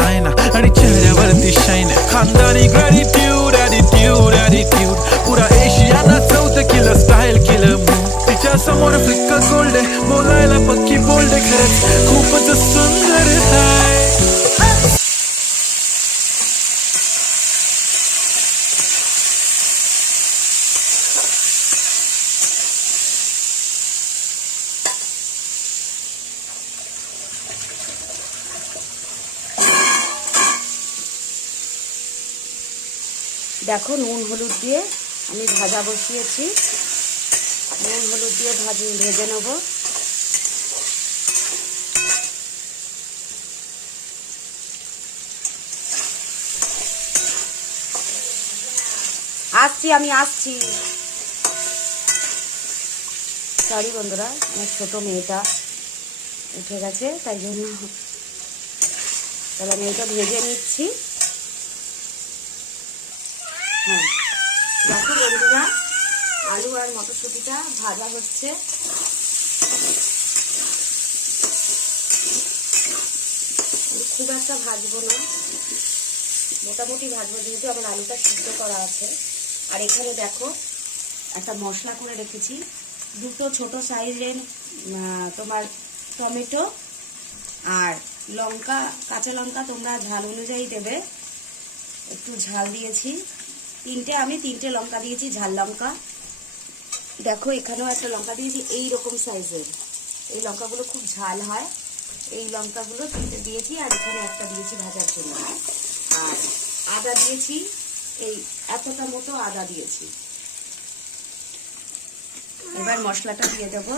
आईना आणि चेहऱ्यावरती शाईन खानदानी ग्रॅटिट्यूड ॲटिट्यूड ॲटिट्यूड पुरा एशिया नाचवतं केलं स्टाईल केलं मूव तिच्या समोर फिक्का गोल्ड आहे बोलायला पक्की बोल्ड आहे खरंच खूपच सुंदर आहे দেখো নুন হলুদ দিয়ে আমি ভাজা বসিয়েছি নুন হলুদ দিয়ে ভেজে নেব আমি আসছি সরি বন্ধুরা আমার ছোট মেয়েটা উঠে গেছে তাই জন্য তাহলে আমি এটা ভেজে নিচ্ছি হ্যাঁ দেখো বন্ধুরা আলু আর মটরশুঁটিটা ভাজা হচ্ছে খুব একটা ভাজবো না মোটামুটি ভাজবো যেহেতু আমার আলুটা সিদ্ধ করা আছে আর এখানে দেখো একটা মশলা করে রেখেছি দুটো ছোট সাইজের তোমার টমেটো আর লঙ্কা কাঁচা লঙ্কা তোমরা ঝাল অনুযায়ী দেবে একটু ঝাল দিয়েছি আমি তিনটে লঙ্কা দিয়েছি ঝাল লঙ্কা দেখো এখানেও একটা লঙ্কা দিয়েছি এই রকম সাইজের এই লঙ্কাগুলো খুব ঝাল হয় এই লঙ্কাগুলো তিনটে দিয়েছি আর এখানে একটা দিয়েছি ভাজার জন্য আর আদা দিয়েছি এই এতটা মতো আদা দিয়েছি এবার মশলাটা দিয়ে দেবো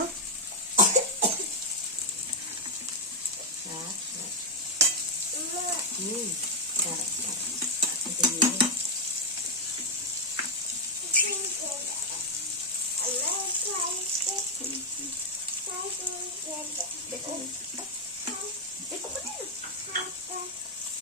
দেখো